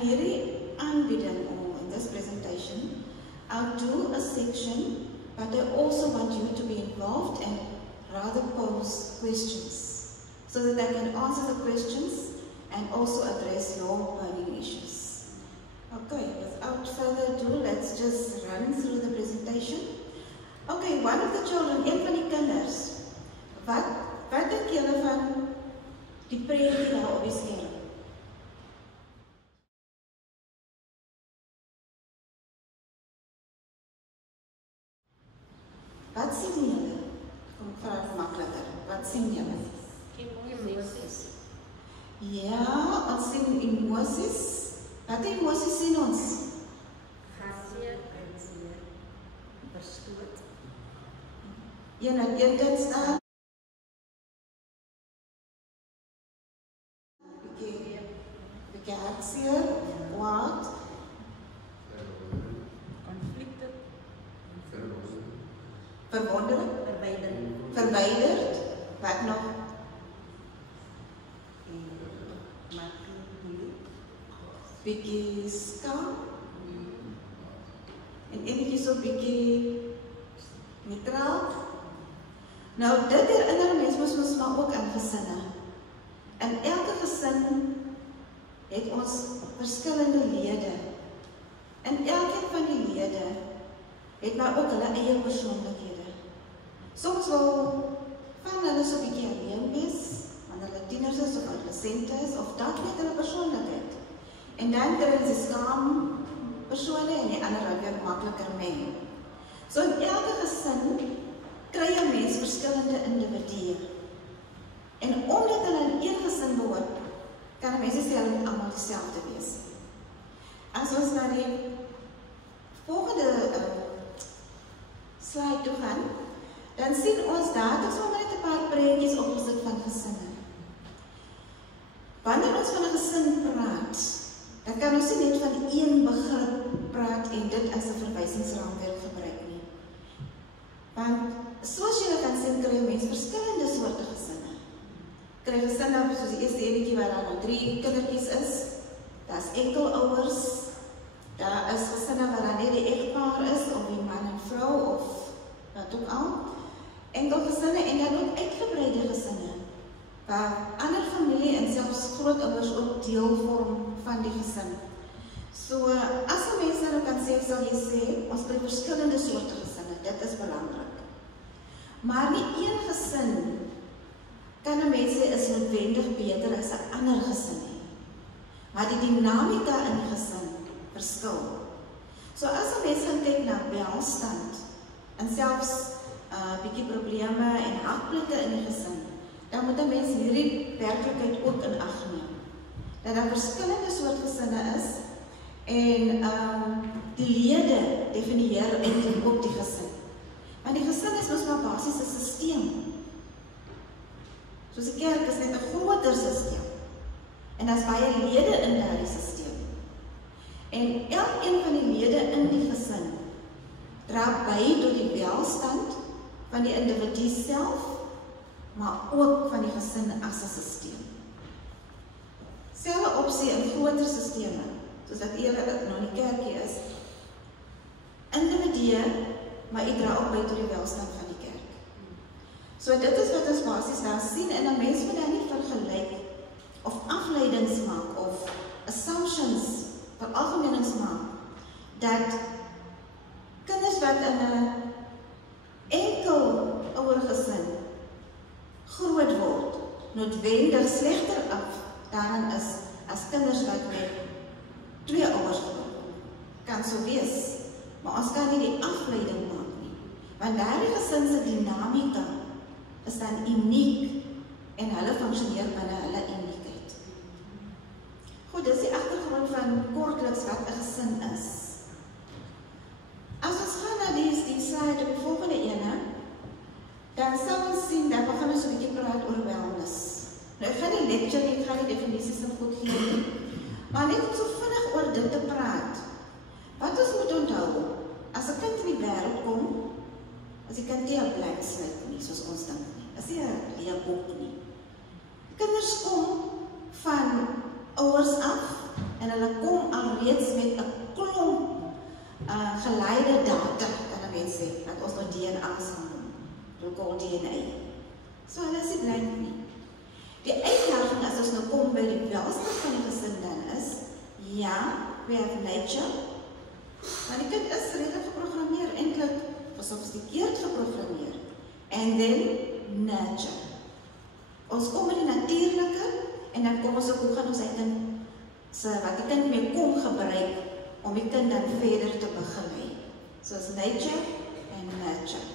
hierdie aanbieding, or in this presentation, I'll do a section, but I also want you to be involved and rather pose questions, so that I can answer the questions and also address your burning issues. Okay, without further ado, let's just run through the presentation. Okay, one of the children, een van die kinders, wat dink julle van die prentjie daar op die skerm? Wat sien julle? Kom ek vra dit makliker. Wat sien julle? Emosies. Ja, ons sien emosies. Wat emosies sien ons? Hartseer, verstoot. Een aan een kant staan. Bietjie hartseer, kwaad. Konflikte. Verwondering. Verwijderd. Wat nog? Bietjie skaam. En enetjie so bietjie neutraal. Nou dit herinner mens maar ook aan gesinne. In elke gesin het ons verskillende lede. En elkeen van die lede het maar ook hulle eie persoonlikhede. Soms wil van hulle so 'n bietjie alleen wees, wanneer hulle tieners is of adolescente is, of dalk net hulle persoonlikheid. En dan kry jy skaam persone en die ander raak weer makliker meng. So in elke gesin kry jy mens verskillende individue. En omdat hulle in een gesin behoort, kan 'n mens sê hulle moet almal dieselfde wees. As ons na die volgende slide toe gaan, dan sien ons daar dat ons net 'n paar prentjies opgesit van gesinne. Wanneer ons van 'n gesin praat, dan kan ons nie net van een begrip praat en dit as 'n verwysingsraamwerk gebruik nie. Want soos jy kan sien, kry jy mens verskillende soorte gesinne. Kry gesinne soos die eerste enetjie waar daar 3 kindertjies is, daar's enkelouers, daar is gesinne waar daar net die egpaar is, of die man en vrou, of wat ook al. Enkelgesinne en dan ook uitgebreide gesinne, waar ander familie en selfs grootouers ook deel vorm van die gesin. So, as 'n mens nou kan sê, sal jy sê, ons kry verskillende soorte gesinne, dit is belangrik. Maar nie een gesin kan 'n mens sê is noodwendig beter as 'n ander gesin nie. Maar die dinamika in die gesin verskil. So as 'n mens gaan kyk na welstand en selfs bietjie probleme en hakpunte in die gesin, dan moet 'n mens hierdie werklikheid ook in ag neem. Dat daar verskillende soort gesinne is en die lede definieer eintlik ook die gesin. Want die gesin is mos maar basies 'n stelsel. Soos 'n kerk is net 'n groter stelsel. En daar's baie lede in daardie stelsel. En elkeen van die lede in die gesin dra by tot die welstand van die individu self, maar ook van die gesin as 'n stelsel. Selfe opsie in groter sisteme, soos dat julle nou in die kerkie is, individue, maar jy dra ook by tot die welstand van die kerk. So dit is wat ons basies daar sien, en 'n mens moet dan nie vergelyk of afleidings maak of assumptions, veralgemenings maak, dat kinders wat in 'n enkel ouer gesin groot word, noodwendig slegter af daarin is as kinders wat met 2 ouers groot word. Kan so wees, maar ons kan nie die afleiding maak nie, want daardie gesin se dinamika is dan uniek en hulle funksioneer binne hulle uniekheid. Goed, dis die agtergrond van kortliks wat 'n gesin is. As ons gaan na die slide op die volgende ene, dan sal ons sien, dan begin ons 'n bietjie praat oor wellness. Nou, ek gaan nie lecture nie, ek gaan die definisies en goed gee nie, maar net om so vinnig oor dit te praat. Wat ons moet onthou, as 'n kind in die wêreld kom, as die kind nie 'n blank slate nie, soos ons dink nie, as nie 'n leerboek nie. Kinders kom van ouers af, en hulle kom alreeds met 'n klomp geleide data, kan 'n mens sê, dat ons nou DNA sal noem. Hulle call DNA. So hulle is nie blank nie. Die uitdaging as ons nou kom by die welstand van die gesin dan is, ja, we have nature, maar die kind is redelijk geprogrammeer, eintlik gesofistikeerd geprogrammeer, and then nurture. Ons kom met die natuurlike, en dan kom ons ook, hoe gaan ons uit wat die kind mee kom gebruik, om die kind dan verder te begeleid. So is nature en nurture.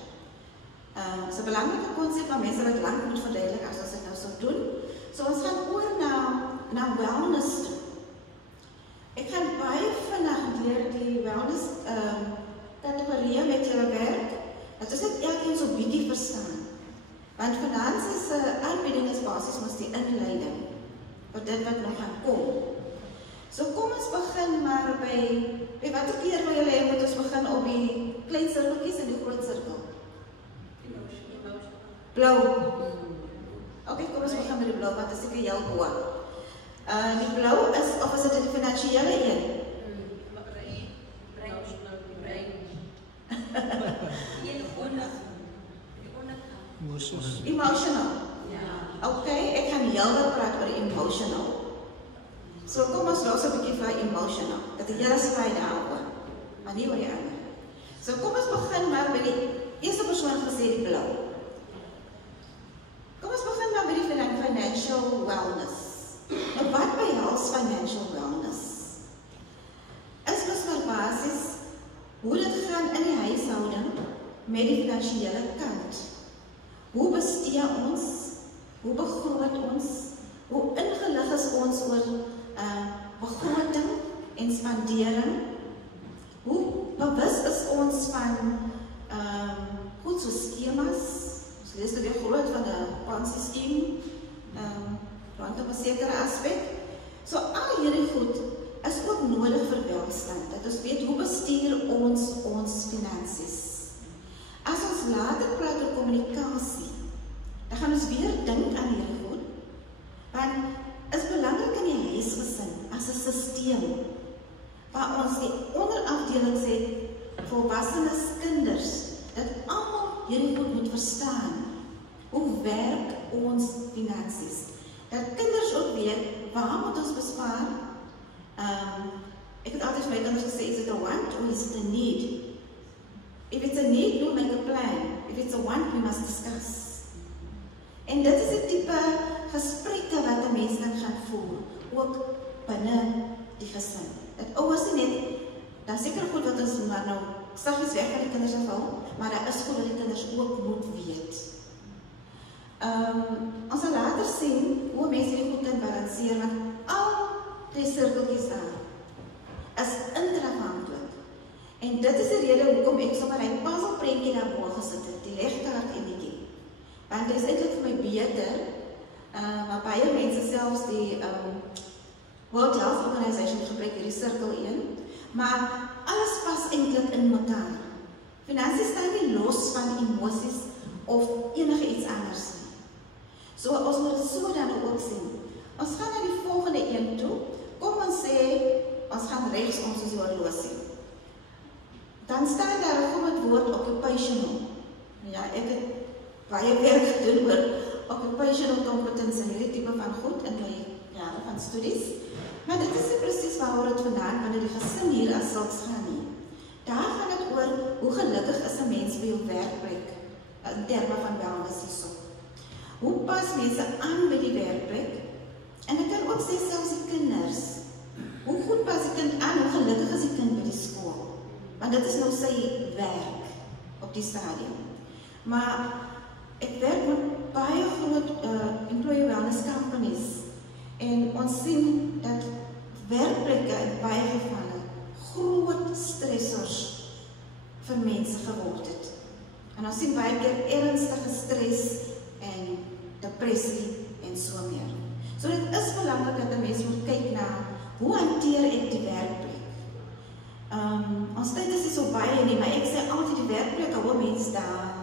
Is 'n belangrike konsep waar mense wat lank moet verduidelik as ons dit nou sou doen. So ons gaan oor na wellness toe. Ek gaan baie vinnig leer die wellness kategorieë met julle werk. Dat is net elkeen so bietjie verstaan. Want vanaand se aanbieding is basies mos die inleiding vir dit wat nog gaan kom. So kom ons begin maar by watter keer wil julle hê moet ons begin op die klein sirkeltjies en die groot sirkel? Blou. Okay, kom ons begin met die blou, want dit is seker heel bo. Die blou is, of is dit die finansiële een? Emotional. Okay, ek gaan heel wat praat oor emotional. So kom ons los 'n bietjie van emotional. Dit is 'n hele slide daaroor, maar nie oor die ander. So kom ons begin maar by die eerste persoon gesê die blou. Kom ons begin maar by die financial wellness. Nou wat behels financial wellness? Is mos maar basis hoe dit gaan in die huishouding met die finansiële kant. Hoe bestee ons? Hoe begroot ons? Hoe ingelig is ons oor begroting en spandering? Hoe bewus is ons van goed so skemas? Ons lees nou weer groot van 'n pensioenskema rondom 'n sekere aspek. So al hierdie goed is ook nodig vir welstand. Dat ons weet hoe bestuur ons finansies. As ons later praat oor kommunikasie, dan gaan ons weer dink aan hierdie goed. Want is belangrik in die huisgesin as 'n stelsel waar ons die onderafdelings het, volwassenes, kinders, dat almal hierdie goed moet verstaan. Hoe werk ons finansies? Dat kinders ook weet waar moet ons bespaar? Ek het altyd vir my kinders gesê, is it a want or is it a need? If it's a need, don't make a plan. If it's a want, we must discuss. En dit is die tipe gesprekke wat 'n mens dan gaan voer, ook binne die gesin. Dat ouers nie net, daar seker goed wat ons maar nou saggies weg van die kinders afhou, maar daar is goed wat die kinders ook moet weet. Ons sal later sien hoe mense hierdie goed kan balanseer, want al die sirkeltjies daar is interafhanklik. En dit is die rede hoekom ek sommer 'n puzzleprentjie daarbo gesit het, die legkaart enetjie. Want dit is eintlik vir my beter, maar baie mense selfs die World Health Organization gebruik hierdie sirkel 1, maar alles pas eintlik in mekaar. Finansies staan nie los van emosies of enige iets anders nie. So ons moet dit so dan ook sien. Ons gaan na die volgende een toe. Kom ons sê, ons gaan regs om soos die horlosie. Dan staan daar 'n groot woord occupational. Ja, ek het baie werk gedoen oor occupational competence en hierdie tipe van goed in my jare van studies. Maar dit is nie presies waaroor dit vandaan binne die gesin hier as sulks gaan nie. Daar gaan dit oor hoe gelukkig is 'n mens by jou werkplek in terme van wellness hierso. Hoe pas mense aan by die werkplek? En ek kan ook sê selfs die kinders. Hoe goed pas die kind aan? Hoe gelukkig is die kind by die skool? Want dit is nou sy werk op die stadium. Maar ek werk met baie groot employee wellness companies en ons sien dat werkplekke in baie gevalle groot stressors vir mense geword het. En ons sien baie keer ernstige stres en depressie en so meer. So dit is belangrik dat 'n mens moet kyk na hoe hanteer ek die werkplek. Ons tyd is nie so baie nie, maar ek sê altyd die werkplek hou mense daar.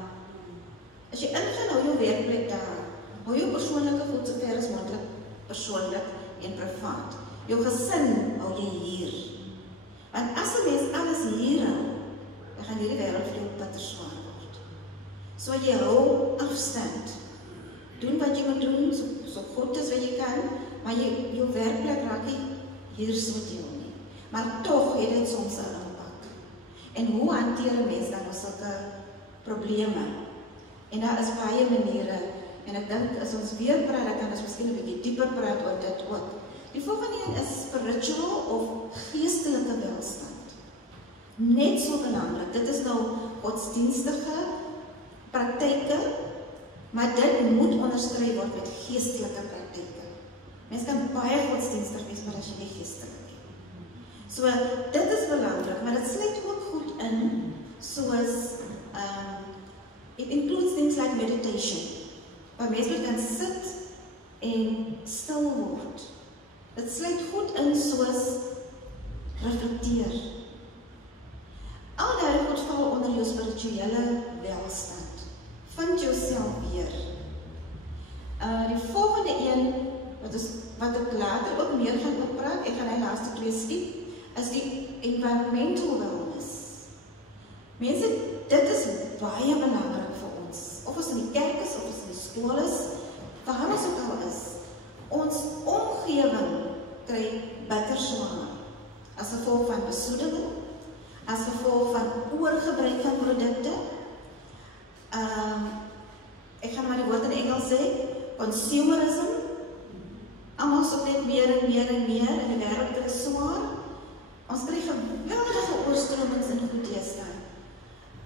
As jy ingaan hou jou werkplek daar, hou jou persoonlike goed so ver as moontlik persoonlik en privaat. Jou gesin hou jy So jy hou afstand. Doen wat jy moet doen, so goed as wat jy kan, maar jou werkplek raak nie hier so deel nie. Maar tog het dit soms 'n impak. En hoe hanteer 'n mens dan sulke probleme? En daar is baie maniere, en ek dink as ons weer praat, dan kan ons miskien 'n bietjie dieper praat oor dit ook. Die volgende een is spiritual of geestelike welstand. Net so belangrik, dit is nou godsdienstige praktyke, maar dit moet onderskei word met geestelike praktyke. Mens kan baie godsdienstig wees, maar as jy nie geestelik nie. So, dit is belangrik, maar dit sluit ook goed in, soos, it includes things like meditation, waar mens kan sit en stil word. Dit sluit goed in soos reflecteer. Al daardie goed val onder jou spirituele welstand. Vind jouself weer. Die volgende een, wat ek later ook meer gaan oppraat, ek gaan die laaste 2 skiep, is die environmental wellness. Mense, dit is baie belangrik vir ons. Of ons in die kerk is, of ons in die skool is, waar ons ook al is. Ons omgewing kry bitter swaar. As gevolg van besoedeling, as gevolg van oorgebruik van produkte. Ek gaan maar die woord in Engels sê, consumerism. Almal soek net meer en meer en meer, en die wêreld kry swaar. Ons kry geweldige oorstromings in goed deesdae.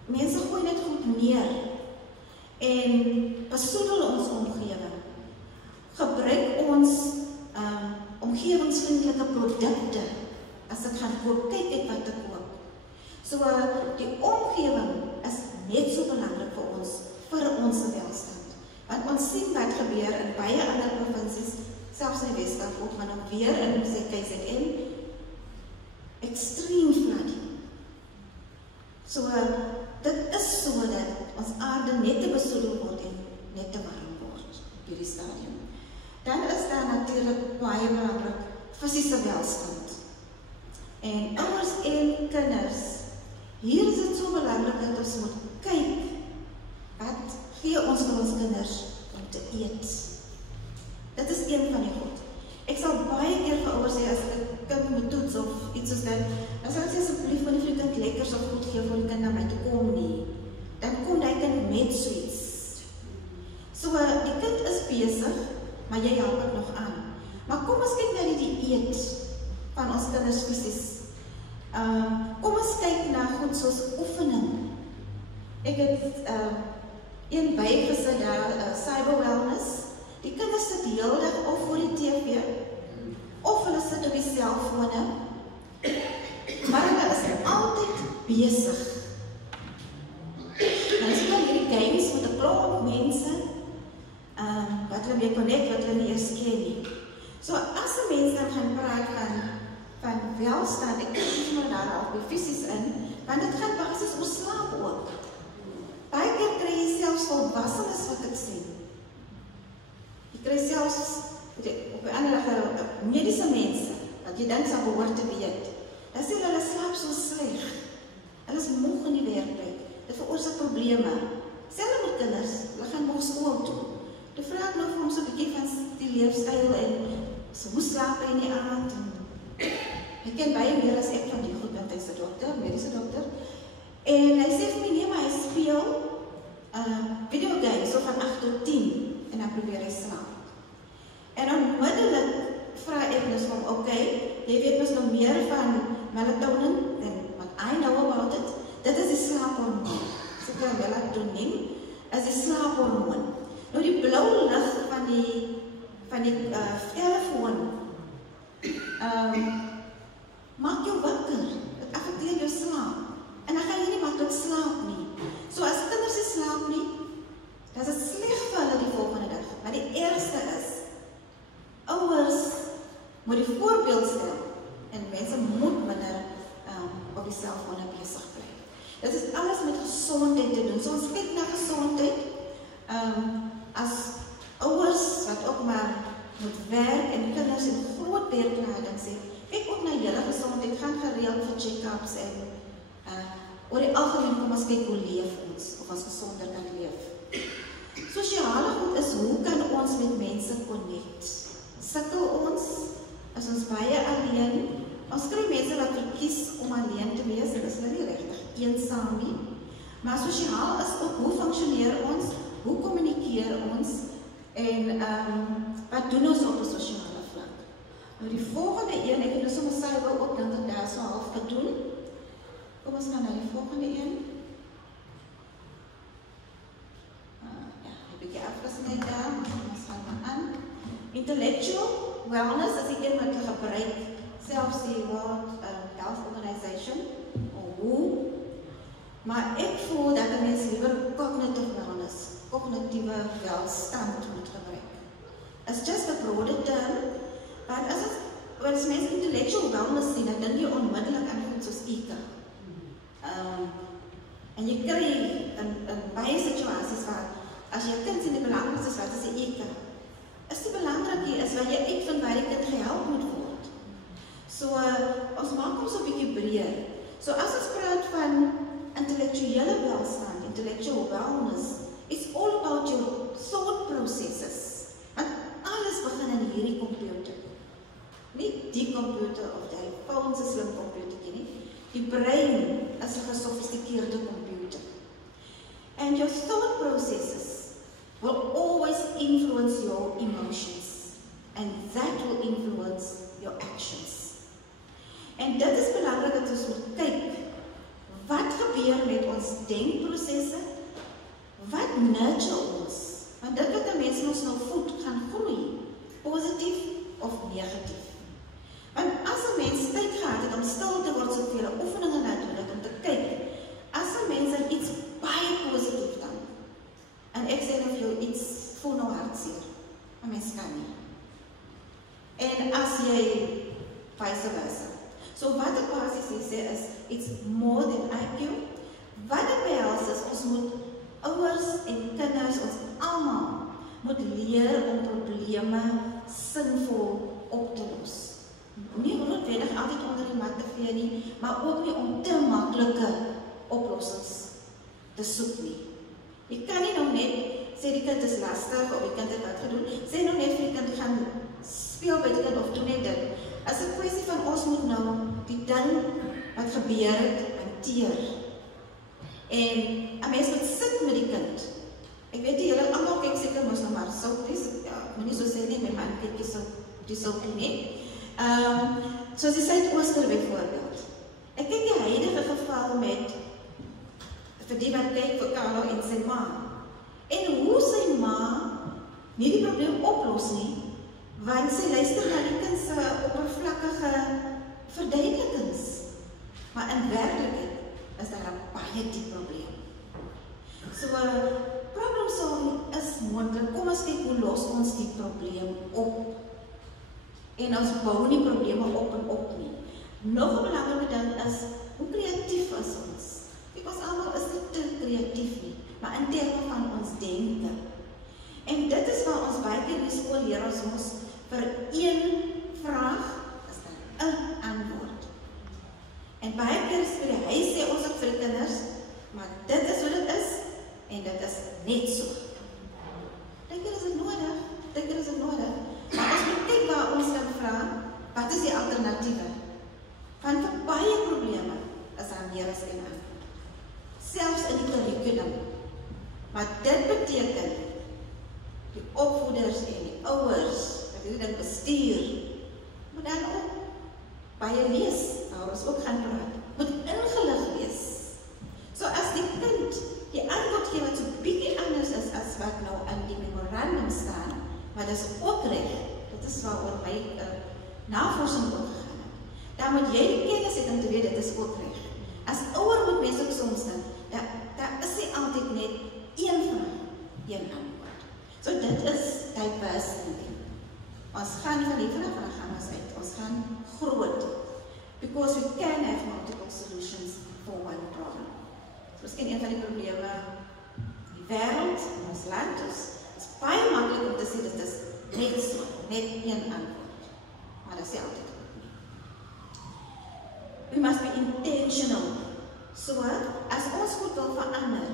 Mense gooi net goed neer en besoedel ons omgewing. Gebruik ons omgewingsvriendelike produkte as ek gaan koop, kyk ek wat ek koop. So die omgewing is net so belangrik vir ons welstand. Want ons sien wat gebeur in baie ander provinsies, selfs in die Weskaap ook, maar nog weer in sy KZN, extreme flooding. So dit is so dat ons aarde net te besoedel word en net te warm word op hierdie stadium. Dan is daar natuurlijk baie belangrik fisiese welstand. En ouers en kinders, hier is het so belangrik dat ons moet kyk, wat gee ons vir ons kinders om te eet. Dit is een van die goed. Ek sal baie keer vir ouers sê, as ek 'n kind moet toets of iets soos dit, dan sal ek sê, asseblief, moet nie vir die kind lekkers of goed gee vir die kind na my toe kom nie. Dan kom die kind met soets. So, die kind is besig, maar jy help het nog aan. Maar kom ons kyk na die dieet van ons kinders fisies. Kom ons kyk na goed soos oefening. Ek het een bygesit daar, cyber wellness. Die kinders sit die hele dag of voor die TV, of hulle sit op die selfone, maar hulle is altyd besig. Dan is dan hierdie games met 'n klomp mense, wat hulle mee connect, wat hulle nie eers ken nie. So as 'n mens dan gaan praat van welstand, ek kyk maar daar op die fisies in, want dit gaan basies oor slaap ook. Baie keer kry jy selfs volwassenes wat ek sien. Jy kry selfs op 'n ander dag mediese mense, wat jy dink sal behoort te weet. Dan sê hulle slaap so sleg. Hulle is moeg in die werkplek. Dit veroorsaak probleme. Selfs met kinders, hulle gaan moeg skool toe. Toe vra ek nou vir hom so 'n bietjie van die leefstyl en so hoe slaap hy in die aand. Hy ken baie meer as ek van die goed, want hy is 'n dokter, mediese dokter. En hy sê vir my, nee, maar hy speel videogames so van 8 tot 10 en dan probeer hy slaap. En onmiddellik vra ek dus van, oké, jy weet mos nog meer van melatonin en what I know about it. Dit is die slaaphormoon. So melatonin is die slaaphormoon. Nou die blou lig van die telefoon maak jou wakker. Dit affekteer jou slaap. En dan gaan jy nie maklik slaap nie. So as kinders nie slaap nie, dan is dit sleg vir hulle die volgende dag. Maar die ergste is, ouers moet die voorbeeld stel en mense moet minder op die selfone besig bly. Dit is alles met gesondheid te doen. So ons kyk na gesondheid as ouers wat ook maar moet werk en kinders in groot werklading sê, kyk ook na julle gesondheid, gaan gereeld vir check-ups en Oor die algemeen kom ons kyk hoe leef ons, of ons gesonder kan leef. Sosiale goed is, hoe kan ons met mense connect? Sukkel ons, as ons baie alleen, ons kry mense wat verkies om alleen te wees, en is hulle nie regtig eensaam nie. Maar sosiaal is ook, hoe functioneer ons, hoe kommunikeer ons, en wat doen ons op die sosiale vlak? Nou die volgende een, ek het nou soms sy wil ook, dan ek daar so half gedoen. Kom ons gaan na die volgende een. Ja, heb ek die afgesnijd daar, maar ons gaan maar aan. Intellectual wellness is die een wat hulle gebruik, selfs die World Health Organization, of WHO. Maar ek voel dat die mens liever cognitive wellness, cognitieve welstand moet gebruik. It's just a broader term, but as mens intellectual wellness sien, dan dink jy onmiddellik aan goed soos IQ. En jy kry in baie situasies waar, as jy kind sien die belangrikste is, wat is die IQ? Is die belangrike is wat jy uitvind waar die kind gehelp moet word. So, ons maak ons 'n bietjie breër. So, as ons praat van intellectuele welstand, intellectual wellness, it's all about your thought processes. Want alles begin in hierdie computer. Nie die computer of die phone se slim computer nie. Die brein is 'n gesofistikeerde computer. And your thought processes will always influence your emotions. And that will influence your actions. En dit is belangrik dat ons moet kyk, wat gebeur met ons denkprosesse? Wat nurture ons? Want dit wat 'n mens ons nou voed, gaan groei, positief of negatief. Want as 'n mens tyd gehad het om stil te word, soveel oefeninge na doen het om te kyk, as 'n mens aan iets baie positief dan, en ek sê nou vir jou iets voel nou hartseer, 'n mens kan nie. En as jy vice versa. So wat ek basies sê is, it's more than IQ. Wat dit behels is, ons moet ouers en kinders, ons almal moet leer om probleme sinvol op te los. Nie noodwendig altyd onder die mat te vee nie, maar ook nie om te maklike oplossings te soek nie. Jy kan nie nou net sê die kind is lastig of die kind het wat gedoen, sê nou net vir die kind gaan speel by die kind of doen net dit. As 'n kwessie van ons moet nou die ding wat gebeur het hanteer. En 'n mens moet sit met die kind. Ek weet nie, julle almal kyk seker mos nou maar souties, ja, ek moet nie so sê nie, my man kyk so die soutie nie. Soos die Suidooster byvoorbeeld. Ek kyk die huidige geval met vir die wat kyk vir Carlo en sy ma. En hoe sy ma nie die probleem oplos nie, want sy luister na die kind se oppervlakkige verduidelikings. Maar in werklikheid is daar 'n baie diep probleem. So, problem solving is moontlik. Kom ons kyk hoe los ons die probleem op. En ons bou nie probleme op en op nie. Nog 'n belangrike ding is, hoe kreatief is ons? Ek ons almal is nie te kreatief nie, maar in terme van ons denke. En dit is waar ons baie keer in die skool leer ons mos vir een vraag is daar 'n antwoord. En baie keer vir die huis sê ons ook vir die kinders, maar dit is hoe dit is en dit is net so. Dink jy is dit nodig? Dink jy is dit nodig? Maar as jy kyk waar ons kan vra, wat is die alternatiewe? Want vir baie probleme is daar meer as een antwoord. Selfs in die curriculum. Maar dit beteken die opvoeders en die ouers wat hierdie ding bestuur, moet dan ook baie lees, waar ons ook gaan praat, moet ingelig wees. So as die kind die antwoord gee wat so bietjie anders is as wat nou in die memorandum staan, maar dit is ook reg, dit is waaroor my navorsing ook gegaan het, dan moet jy die kennis het om te weet, dit is ook reg. As ouer moet mens ook soms dink, daar is nie altyd net een vraag, een antwoord. So dit is diverse thinking. Ons gaan van die vraag gaan ons uit, ons gaan groot, because we can have multiple solutions for one problem. So miskien een van die probleme in die wêreld, in ons land, is baie maklik om te sê, dit is net so, net een antwoord. Maar dat is nie altyd goed nie. We must be intentional. So as ons goed wil verander,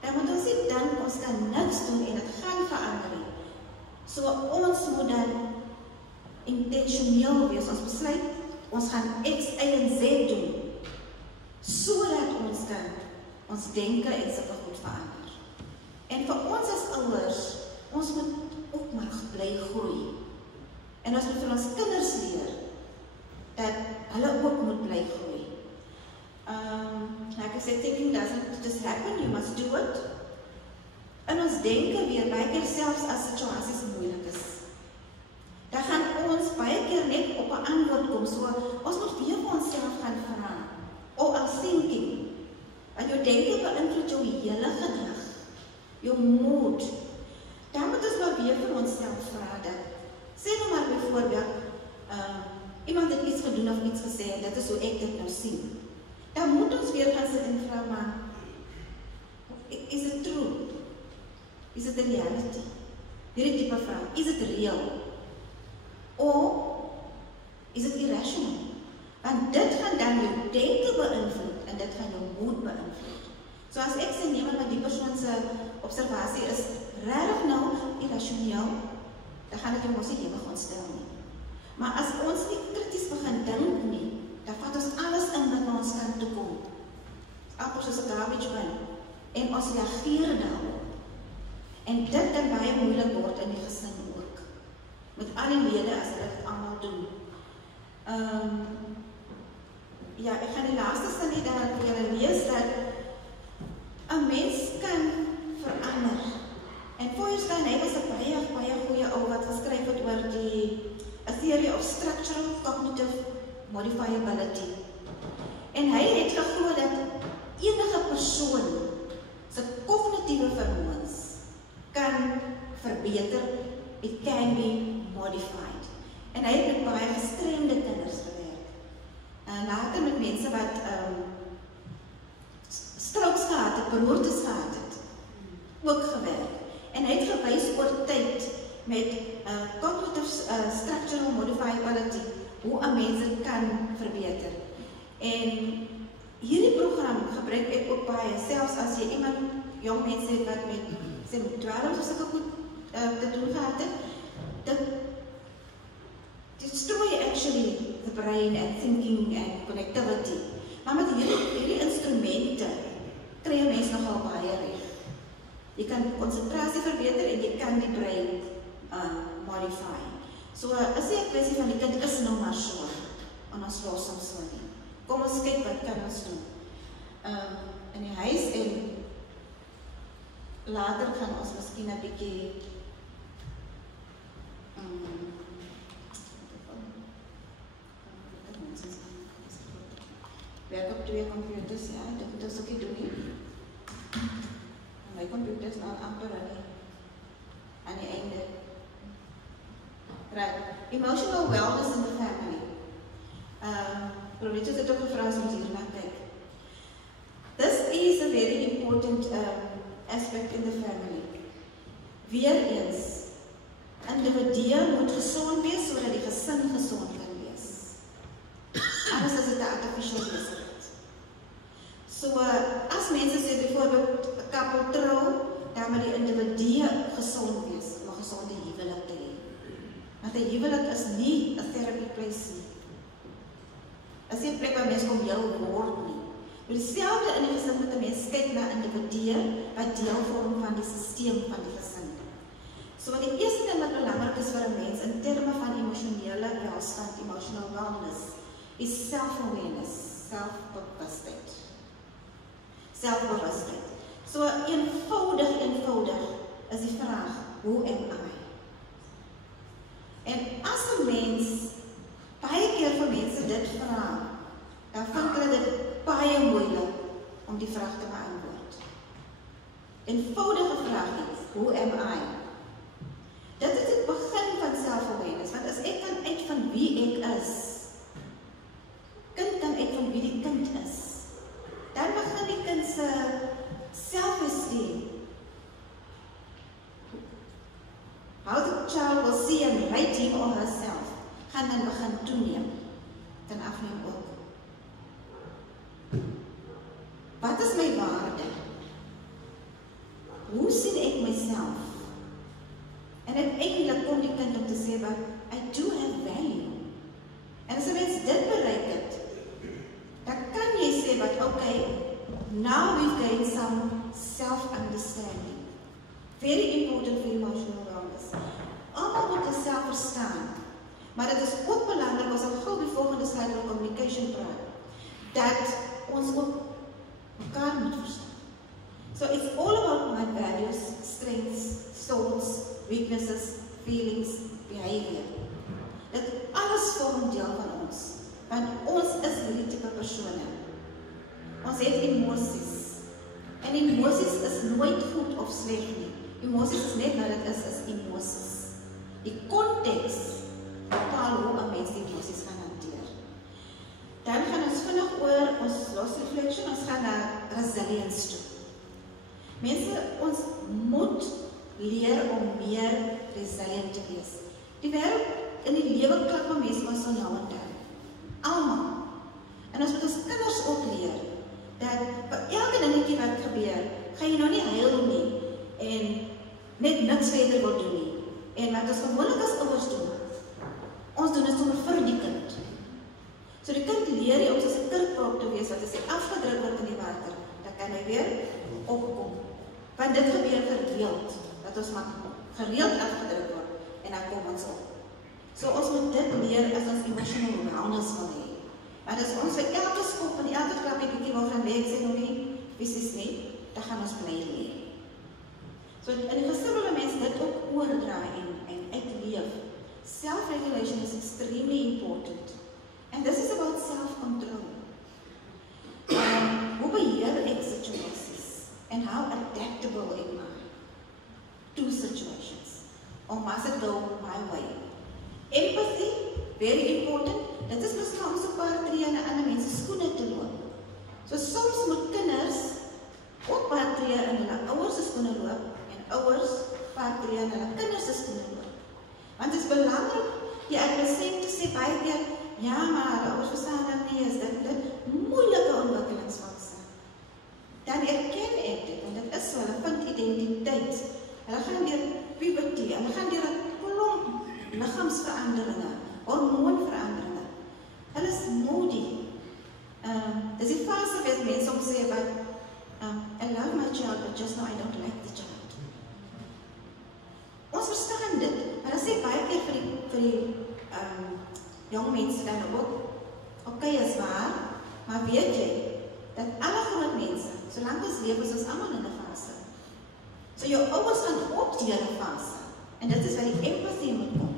dan moet ons nie dink ons kan niks doen en dit gaan verander nie. So ons moet dan intentioneel wees. Ons besluit, ons gaan X, Y en Z doen, sodat ons kan ons denke en sulke goed verander. En vir ons as ouers, ons moet ook maar bly groei. En ons moet vir ons kinders leer, dat hulle ook moet bly groei. Like I said, thinking doesn't just happen, you must do it. En ons denke weer, baie keer selfs as situasies moeilik is. Dan gaan ons baie keer net op 'n antwoord kom, so ons moet weer vir onsself gaan vra. Or our thinking. Want jou denke beïnvloed jou hele gedrag, jou moed. Dan moet ons maar weer vir onsself vra dat, sê nou maar byvoorbeeld, iemand het iets gedoen of iets gesê, en dit is hoe ek dit nou sien. Dan moet ons weer gaan sit en vra, maar, is it true? Is it the reality? Hierdie tipe vraag, is it real? Or, is it irrational? Want dit gaan dan jou denke beïnvloed, en dit gaan jou moed beïnvloed. So as ek sê, neem maar die persoon se observasie is regtig nou irrasioneel, dan gaan dit jou mos nie ewig ontstel nie. Maar as ons nie krities begin dink nie, dan vat ons alles in wat na ons kant toe kom. Amper soos 'n garbage bin. En ons reageer daarop. En dit kan baie moeilik word in die gesin ook. Met al die lede as hulle dit almal doen. Ja, ek gaan die laaste sin nie daar vir julle lees dat 'n mens kan verander. En voor jy staan, hy was 'n baie goeie ou wat geskryf het oor a theory of structural cognitive modifiability. En hy het geglo dat enige persoon se kognitiewe vermoëns kan verbeter, it can be modified. En hy het met baie gestremde kinders gewerk. Later met mense wat strokes gehad het, beroertes gehad het, ook gewerk. En hy het gewys oor tyd met cognitive structural modifiability, hoe 'n mens dit kan verbeter. En hierdie program gebruik ek ook baie, selfs as jy iemand, jong mense het wat met 12 of sulke goed te doen gehad het, dat destroy actually the brain and thinking and connectivity. Maar met hierdie instrumente kry 'n mens nogal baie reg. Jy kan konsentrasie verbeter en jy kan die brein modify. So, as jy 'n kwessie van die kind is nou maar so, en ons los hom so nie. Kom ons kyk wat kan ons doen. In die huis en later gaan ons miskien 'n bietjie werk op 2 computers, ja, dit moet ons ook nie doen nie. My computer is nou amper aan die einde. Right, emotional wellness in the family. Professor het ook gevra as ons hierna kyk. This is a very important aspect in the family. Weereens, individue moet gesond wees sodat die gesin gesond kan wees. Anders is dit 'n artificial besigheid. So, as mense sê byvoorbeeld 'n koppel trou, dan moet die individu gesond wees om 'n gesonde huwelik te hê. Want 'n huwelik is nie 'n therapy place nie. As jy 'n plek waar mense kom heel word nie. Maar dieselfde in die gesin moet 'n mens kyk na individue wat deel vorm van die stelsel van die gesin. So die eerste ding wat belangrik is vir 'n mens in terme van emosionele welstand, emotional wellness, is self-awareness, selfbewustheid. Selfbewustheid. So eenvoudig is die vraag, who am I? En as 'n mens baie keer vir mense dit vra, dan vind hulle dit baie moeilik om die vraag te beantwoord. Eenvoudige vraag is, who am I? Dit is het begin van self-awareness, want as ek kan uitvind wie ek is, kind kan uitvind wie die kind is, dan begin die kind se self-esteem. How the child will see and rate him or herself, gaan dan begin toeneem, kan afneem ook. Wat is my En uiteindelik kom die kind om te sê, but I do have value. En as 'n mens dit bereik het, dan kan jy sê, but okay, now we've gained some self-understanding. Very important for emotional wellness. Almal moet dit self verstaan. Maar dit is ook belangrik, ons sal gou die volgende slide oor communication praat, dat ons ook mekaar moet verstaan. So it's all about my values, strengths, thoughts, weaknesses, feelings, behavior. Dit alles vorm deel van ons, want ons is hierdie tipe persone. Ons het emosies, en emosies is nooit goed of sleg nie. Emosies is net wat dit is emosies. Die konteks bepaal hoe 'n mens die emosies gaan hanteer. Dan gaan ons vinnig oor ons last reflection, ons gaan na resilience toe. Mense, ons moet leer om meer resilient te wees. Die wêreld in die lewe klap van mense ons so nou en dan. Almal. En ons moet ons kinders ook leer dat vir elke dingetjie wat gebeur, gaan jy nou nie huil nie en net niks verder wil doen nie. En wat ons gewoonlik as ouers doen, ons doen dit sommer vir die kind. So die kind leer jy om soos 'n kurkpop te wees, wat as hy afgedruk word in die water, dan kan hy weer opkom. Want dit gebeur gereeld, dat ons maar gereeld afgedruk word, en dan kom ons op. So ons moet dit leer as ons emotional wellness wil hê. Want as ons vir elke skop en elke klap en bietjie wil gaan leer, sê nou nie, fisies nie, dan gaan ons bly leer. So in die gesin wil mense dit ook oordra en uitleef. Self-regulation is extremely important. And this is about self-control. Hoe beheer ek situaties? And how adaptable am I to situations? Or must it go my way? Empathy, very important. Dit is miskien om so 'n paar tree in 'n ander mens se skoene te loop. So soms moet kinders ook paar tree in hulle ouers se skoene loop en ouers paar tree in hulle kinders se skoene loop. Want dit is belangrik die adolescent te sê baie keer, ja, maar ouers verstaan dat nie, is dit moeilike ontwikkelingsfase. Dan erken ek dit, want dit is so, hulle vind identiteit. Hulle gaan deur puberteit, hulle gaan deur 'n klomp liggaamsveranderinge, hormoonveranderinge. Hulle is moody. Dis die fase wat mense soms sê, but I love my child, but just now I don't like the child. Ons verstaan dit, maar dat sê baie keer vir die jong mense dan ook, okay, is waar, maar weet jy, dat alle groot mense, solank ons leef, is ons allemaal in 'n fase. So jou ouers gaan ook deur 'n fase, en dit is waar die empathie moet kom.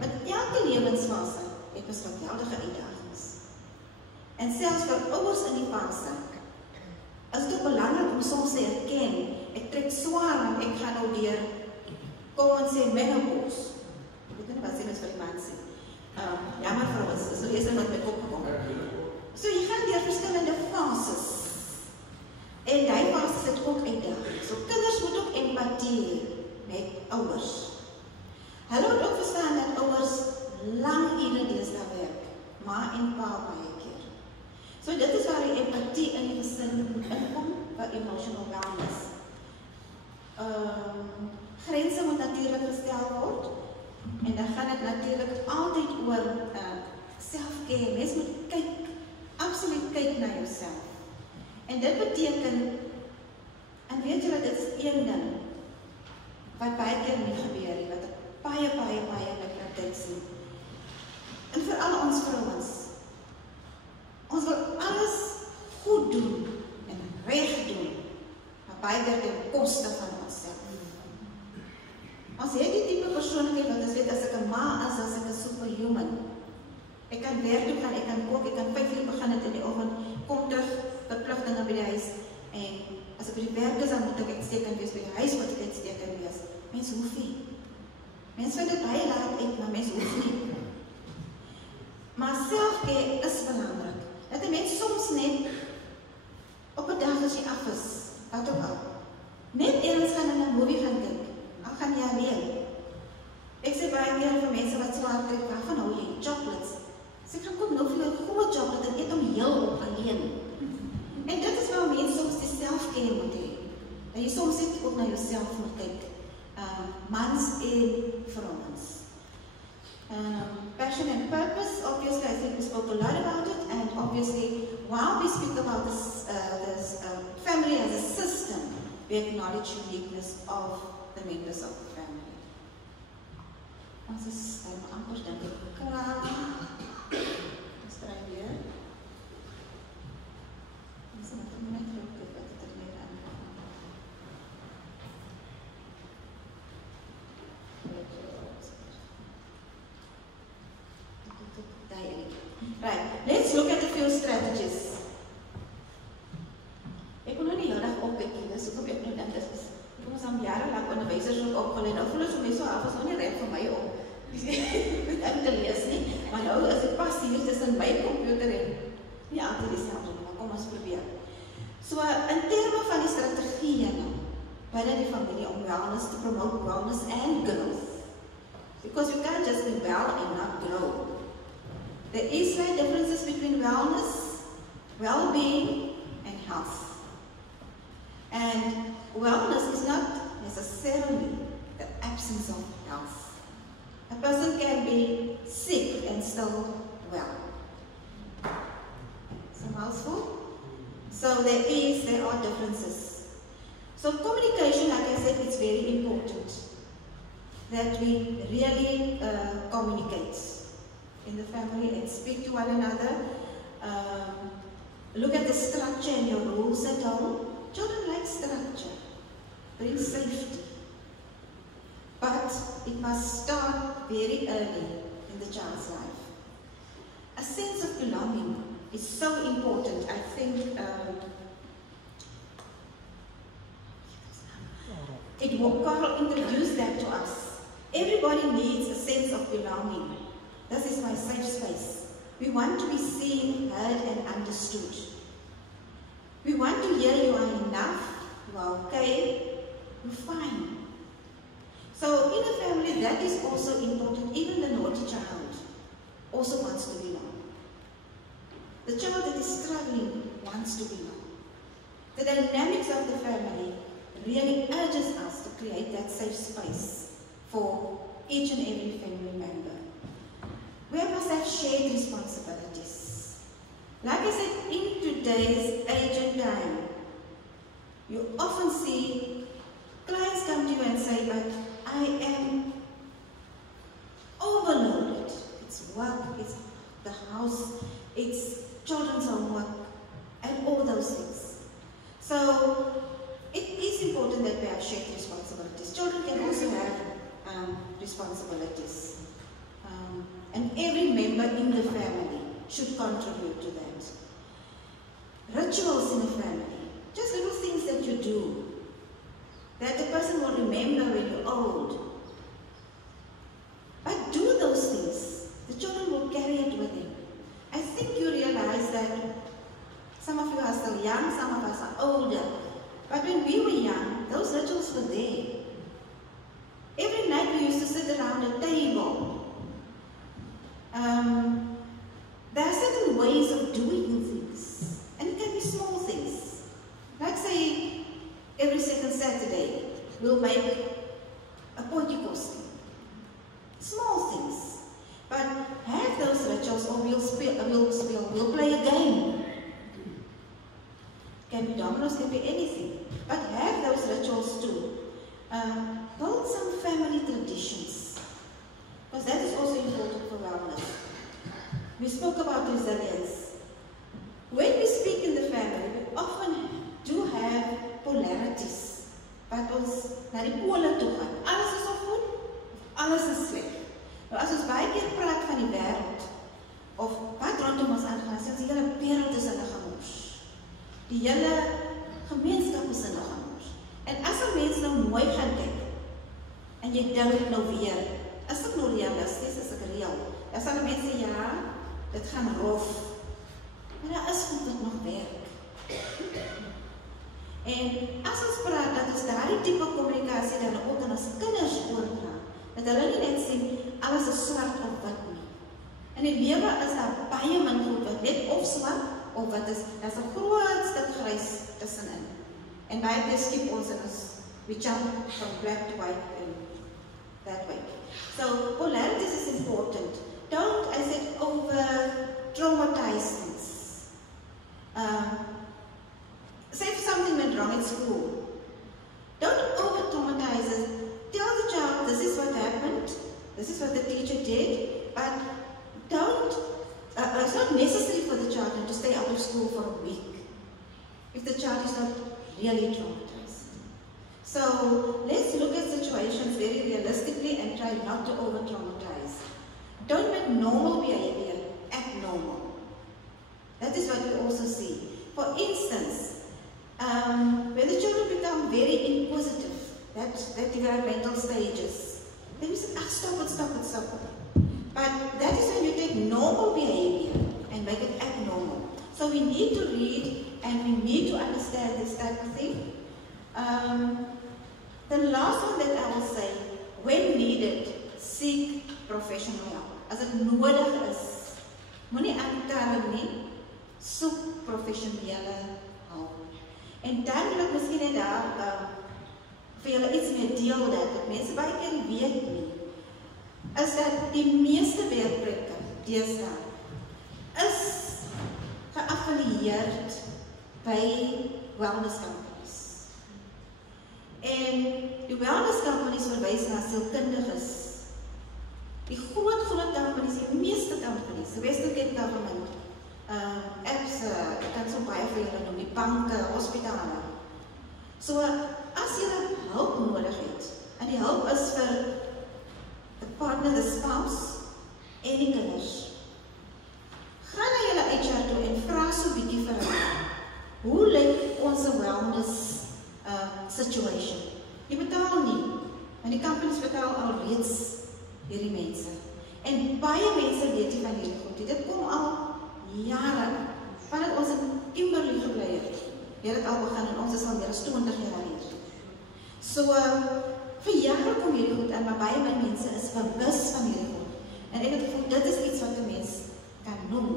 Want elke lewensfase het ons geweldige uitdagings. En selfs vir ouers in die fase, is dit ook belangrik om soms te erken, ek trek swaar, want ek gaan nou deur, kom ons sê menopause. Ek weet nie wat sê ons vir die man sê. Jammer vir ons, is nou eerst wat my opgekom. So jy gaan deur verskillende fases. En die fases het ook uitdagings. So kinders moet ook empathie met ouers. Hulle moet ook verstaan dat ouers lang ure deesdae werk, ma en pa baie keer. So dit is waar die empathie in die gesin moet inkom vir emotional wellness. Grense moet natuurlik gestel word, en dan gaan dit natuurlik altyd oor self-care. Mens moet kyk, absoluut kyk na jouself. En dit beteken, en weet jy wat, dit is een ding, wat baie keer nie gebeur nie, wat ek baie in die praktijk sien. En vir al ons vrouens, ons wil alles goed doen, en reg doen, maar baie keer ten koste van onsself. Ons het die type persoonlikheid wat ons weet, as ek 'n ma is, as ek 'n superhuman. Ek kan werk toe gaan, ek kan kook, ek kan 5 uur begin het in die oggend, kom terug, verpligtinge by die huis, en as ek by die werk is, dan moet ek uitstekend wees, by die huis moet ek uitstekend wees. Mens hoef nie. Mens vind dit baie laat uit, maar mens hoef nie. Maar selfcare is belangrik. Dat 'n mens soms net op 'n dag as jy af is, wat ook al, net eers gaan in 'n movie gaan kyk. Al gaan jy alleen. Ek sê baie keer vir mense wat swaar kry, waarvan hou jy? Chocolates. Sê ek gaan koop nou vir 'n groot chocolate en eet hom heel op alleen. En dit is waar mense soms die selfcare moet hê. Dat jy soms net ook na jouself moet kyk. mans en vrouwens. Passion and purpose, obviously I think we spoke a lot about it, and obviously while we speak about this, family as a system, we acknowledge uniqueness of the members of the family. Ons is amper dink ek kraag. Ons try weer. Ons moet net loop wat dit er meer aan. Right, let's look at a few strategies. Ek kon nou nie heel erg opkyk nie, dis hoekom ek nou dink dit is. Ek kom ons aan jarenlang onderwysers ook opgeleid. Nou voel ons vir my so af, is nou nie reg vir my om te lees nie. Maar nou is dit pas hier tussen my computer en nie altyd dieselfde nie, maar kom ons probeer. So, in terme van die strategieë nou, binne die familie om wellness te promote wellness and growth. Because you can't just be well and not grow. There is slight differences between wellness, well-being, and health. And wellness is not necessarily the absence of health. A person can be sick and still well. It's a mouthful. So there are differences. So communication, like I said, it's very important that we really communicate in the family and speak to one another. Look at the structure and your rules at home. Children like structure, brings safety. But it must start very early in the child's life. A sense of belonging is so important. I think Carl introduced that to us. Everybody needs a sense of belonging. This is my safe space. We want to be seen, heard, and understood. We want to hear you are enough, you are okay, you're fine. So in a family, that is also important. Even the naughty child also wants to belong. The child that is struggling wants to belong. The dynamics of the family really urges us to create that safe space for each and every family member. We must have shared responsibilities. Like I said, in today's age and time, you often see clients come to you and say, but I am overloaded. It's work, it's the house, it's children's homework, and all those things. So it is important that we have shared responsibilities. Children can also have responsibilities. And every member in the family should contribute to that. Rituals in the family, just little things that you do, that the person will remember when you're old. But do those things, the children will carry it with them. I think you realize that some of you are still young, some of us are older. But when we were young, those rituals were there. Every night we used to sit around a table. There are certain ways of doing things, and it can be small things. Like say, every second Saturday, we'll make a potjie. Small things. But have those rituals, or we'll play a game. Can be dominoes, can be anything. But have those rituals too. Build some family traditions. Because that is also important for wellness. We spoke about resilience. When we speak in the family, we often do have polarities. Wat ons na die pole toe gaan. Alles is of goed, alles is sleg. Nou as ons baie keer praat van die wêreld, of wat rondom ons aangaan, sê ons die hele wêreld is in 'n gemors. Die hele gemeenskap is in 'n gemors. En as 'n mens nou mooi gaan kyk, en jy dink nou weer, is dit nou realisties, is dit reël? Dan sal mense sê, ja, dit gaan rof. Maar daar is goed wat nog werk. En as ons praat dat ons daardie tipe kommunikasie dan ook aan ons kinders oordra, dat hulle nie net sien, alles is swart of wit nie. In die lewe is daar baie min goed wat net of swart of wat is, daar is 'n groot stuk grys tussenin. En baie keer skiep ons in ons We jump from black to white and that way. So polarities is important. Don't, I said, over-traumatize things. Say if something went wrong at school, don't over-traumatize it. Tell the child, this is what happened, this is what the teacher did, but don't, it's not necessary for the child to stay out of school for a week if the child is not really traumatized. So let's look at situations very realistically and try not to over-traumatize. Don't make normal behavior abnormal. That is what we also see. For instance, when the children become very inquisitive, that developmental stages, then we say, stop it. But that is when you take normal behavior and make it abnormal. So we need to read and we need to understand this type of thing. The last one that I will say, when needed, seek professional help. As het nodig is, moenie aankarring nie, soek professionele hulp. En dan wil ek miskien net daar vir julle iets mee deel dat mense baie keer weet nie, is dat die meeste werkplekke deesdae is geaffilieerd by wellness companies. En die wellness companies verwys na sielkundiges. Die groot companies, die meeste companies, die Western Cape Government, apps, ek kan so baie vir julle noem, die banke, hospitale. So, as julle hulp nodig het, en die hulp is vir the partner, the spouse, en die kinders, gaan na julle HR toe en vraag so bietjie vir hulle, hoe lyk ons wellness situation? Jy betaal nie, en die companies betaal al reeds hierdie mense. En baie mense weet nie van hierdie goed. Dit kom al jare, vandat ons in Kimberley gebly het. Hier het al begin en ons is al meer as 20 jaar hier. So, vir jare kom hierdie goed in, maar baie my mense is bewus van hierdie goed. En ek het gevoel, dit is iets wat 'n mens kan noem.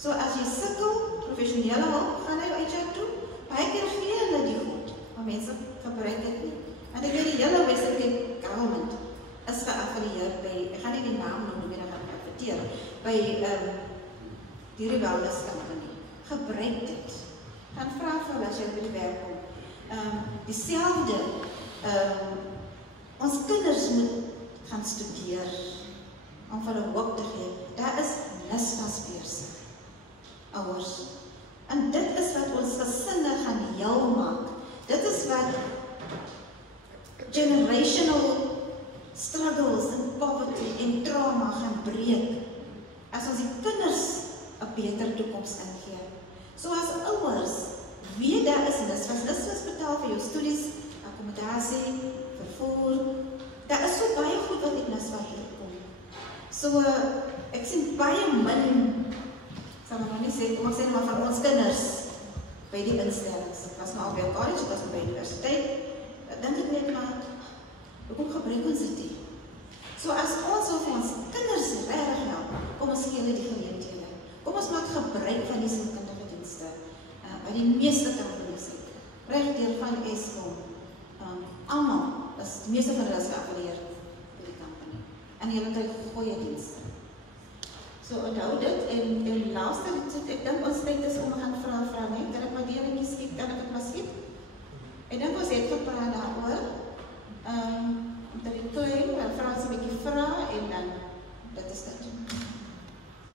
So, as jy sukkel, professionele hulp, gaan na jou HR toe, baie keer gee hulle die goed, maar mense gebruik dit nie. En ek weet die hele Western Cape Government is geaffilieerd by, ek gaan nie die naam noem, dan gaan ek adverteer, by die wellness company. Gebruik dit. Gaan vra vir hulle as jy by die werk kom. Dieselfde, ons kinders moet gaan studeer, om vir hulle hoop te gee. Daar is lus van speurse, ouers. En dit is wat ons gesinne gaan heel maak. Dit is wat generational struggles and poverty en trauma gaan breek as ons die kinders 'n beter toekoms ingee. So as ouers, weet daar is NSFAS betaal vir jou studies, akkommodasie, vervoer. Daar is so baie goed wat in NSFAS hier kom. So ek sien baie min, sal ek nie sê, kom ek sê maar van ons kinders by die instellings. Ek was maar al by college, ek was by die universiteit. Dink ek net maar, hoekom gebruik ons dit nie? So as ons of ons kinders regtig help, kom ons gee hulle die geleenthede. Kom ons maak gebruik van die sielkundige dienste, wat die meeste companies het. Regdeur van Eskom, almal, die meeste van hulle is geaffilieerd by die company. En hulle kry goeie dienste. So onthou dit, en laaste, ek dink ons tyd is om gaan vra, nee, kan ek maar die enetjie skiet, kan ek het maar skiet? Ek dink ons